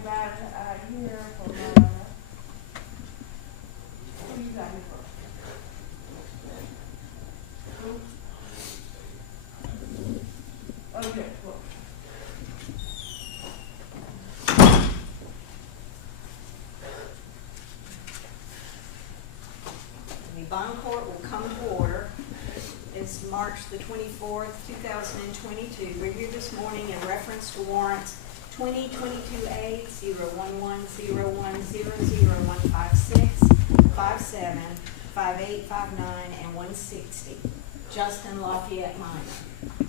anybody here from, who you got here from? Who? Oh, yeah, well. The bond court will come to order. It's March the 24th, 2022. We're here this morning in reference to warrants 2022A 01101000156, 57, 58, 59, and 160. Justin Lafayette Minor.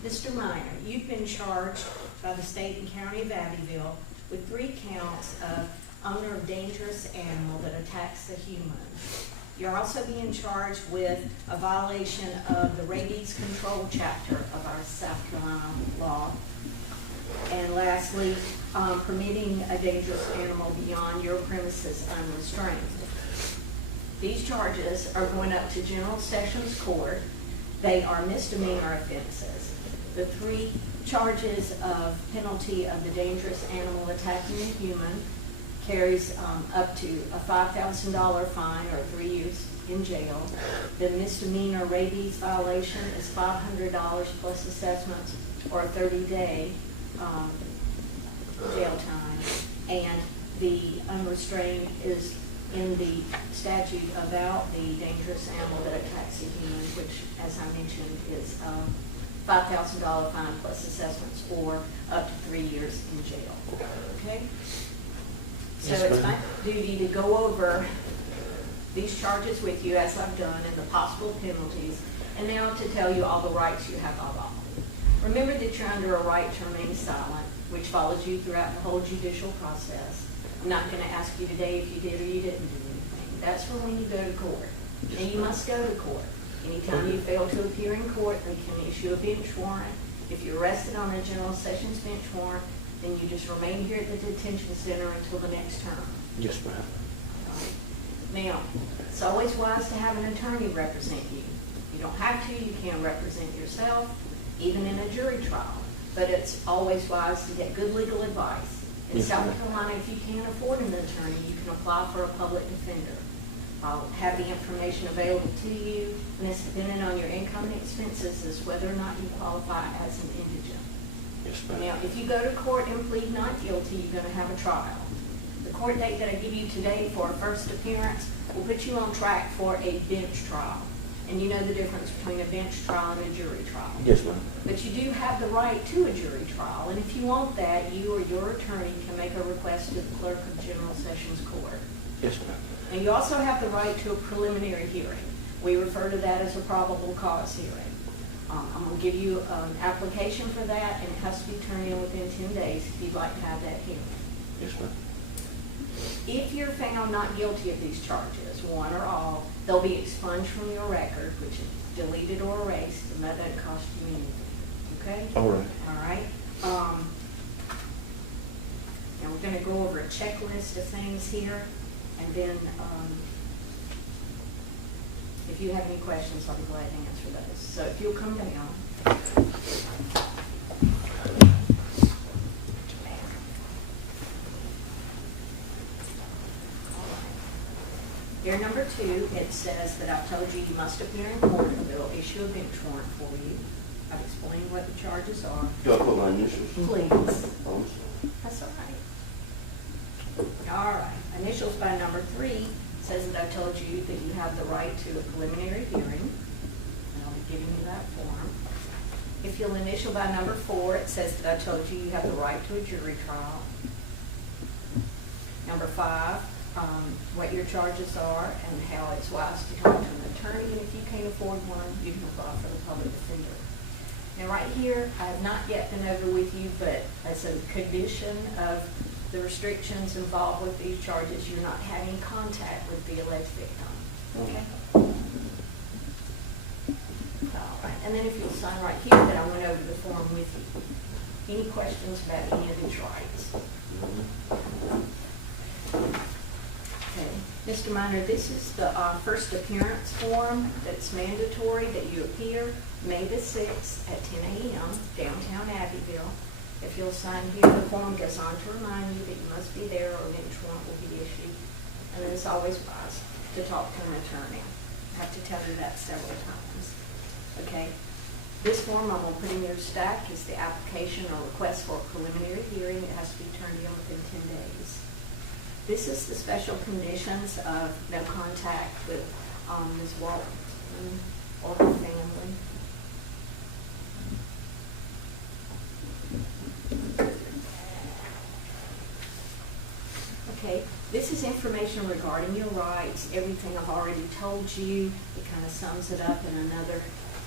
Mr. Minor, you've been charged by the state and county of Abbeville with 3 counts of owner of dangerous animal that attacks a human. You're also being charged with a violation of the rabies control chapter of our South Carolina law. And lastly, permitting a dangerous animal beyond your premises unrestrained. These charges are going up to General Sessions Court. They are misdemeanor offenses. The 3 charges of penalty of the dangerous animal attacking a human carries up to a $5,000 fine or 3 years in jail. The misdemeanor rabies violation is $500 plus assessments or a 30-day jail time. And the unrestrained is in the statute about the dangerous animal that attacks a human, which, as I mentioned, is $5,000 fine plus assessments or up to 3 years in jail. Okay? So it's my duty to go over these charges with you as I've done and the possible penalties, and now to tell you all the rights you have by law. Remember that you're under a right to remain silent, which follows you throughout the whole judicial process. I'm not going to ask you today if you did or you didn't do anything. That's for when you go to court. And you must go to court. Anytime you fail to appear in court, they can issue a bench warrant. If you're arrested on a General Sessions bench warrant, then you just remain here at the detention center until the next term. Yes, ma'am. Now, it's always wise to have an attorney represent you. You don't have to, you can represent yourself, even in a jury trial. But it's always wise to get good legal advice. In Yes, South ma'am. Carolina, if you can't afford an attorney, you can apply for a public defender. I'll have the information available to you, and it's dependent on your income and expenses as whether or not you qualify as an indigent. Yes, ma'am. Now, if you go to court and plead not guilty, you're going to have a trial. The court date that I give you today for a first appearance will put you on track for a bench trial. And you know the difference between a bench trial and a jury trial. Yes, ma'am. But you do have the right to a jury trial, and if you want that, you or your attorney can make a request to the clerk of General Sessions Court. Yes, ma'am. And you also have the right to a preliminary hearing. We refer to that as a probable cause hearing. I'm going to give you an application for that, and it has to be turned in within 10 days if you'd like to have that hearing. Yes, ma'am. If you're found not guilty of these charges, one or all, they'll be expunged from your record, which is deleted or erased, and that doesn't cost you anything. Okay? All right. All right. Now we're going to go over a checklist of things here, and then if you have any questions, I'll be glad to answer those. So if you'll come down. Here, number 2, it says that I've told you you must appear in court or they'll issue a bench warrant for you. I've explained what the charges are. Do I put my initials? Please. Oh, I'm sorry. That's all right. All right. Initials by number 3 says that I've told you that you have the right to a preliminary hearing, and I'll be giving you that form. If you'll initial by number 4, it says that I've told you you have the right to a jury trial. Number 5, what your charges are and how it's wise to talk to an attorney, and if you can't afford one, you can apply for the public defender. Now right here, I have not yet been over with you, but as a condition of the restrictions involved with these charges, you're not having contact with the alleged victim. Okay? All right. And then if you'll sign right here that I went over the form with you. Any questions about any of these rights? Okay. Mr. Minor, this is the first appearance form that's mandatory that you appear May the 6th at 10 a.m. downtown Abbeville. If you'll sign here, the form goes on to remind you that you must be there or an inch warrant will be issued. And then it's always wise to talk to an attorney. I have to tell you that several times. Okay? This form I'm going to put in your stack is the application or request for a preliminary hearing. It has to be turned in within 10 days. This is the special conditions of no contact with Ms. Walton or her family. Okay, this is information regarding your rights, everything I've already told you. It kind of sums it up in another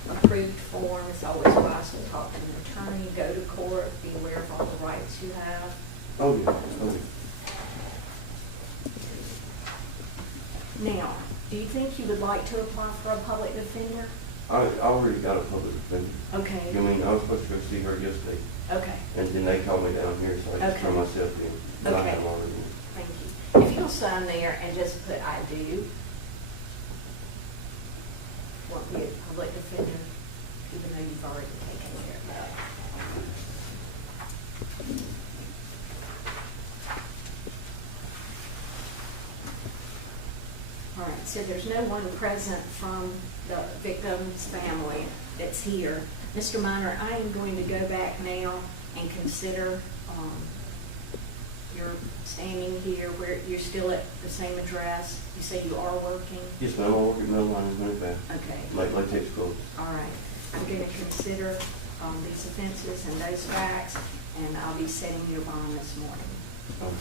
approved form. It's always wise to talk to an attorney, go to court, be aware of all the rights you have. Oh, yeah, oh, yeah. Now, do you think you would like to apply for a public defender? I already got a public defender. Okay, I mean, I was supposed to go see her yesterday, okay, and then they called me down here, so I just Okay. turned myself in. But I Okay. have already. thank you. If you'll sign there and just put I do, won't be a public defender, even though you've already taken care of that. All right, so there's no one present from the victim's family that's here. Mr. Minor, I am going to go back now and consider your standing here where you're still at the same address. You say you are working? Yes, ma'am, I work at Medline in Winnipeg, Okay, like latex clothes. all right. I'm going to consider these offenses and those facts, and I'll be setting your bond this morning. Okay.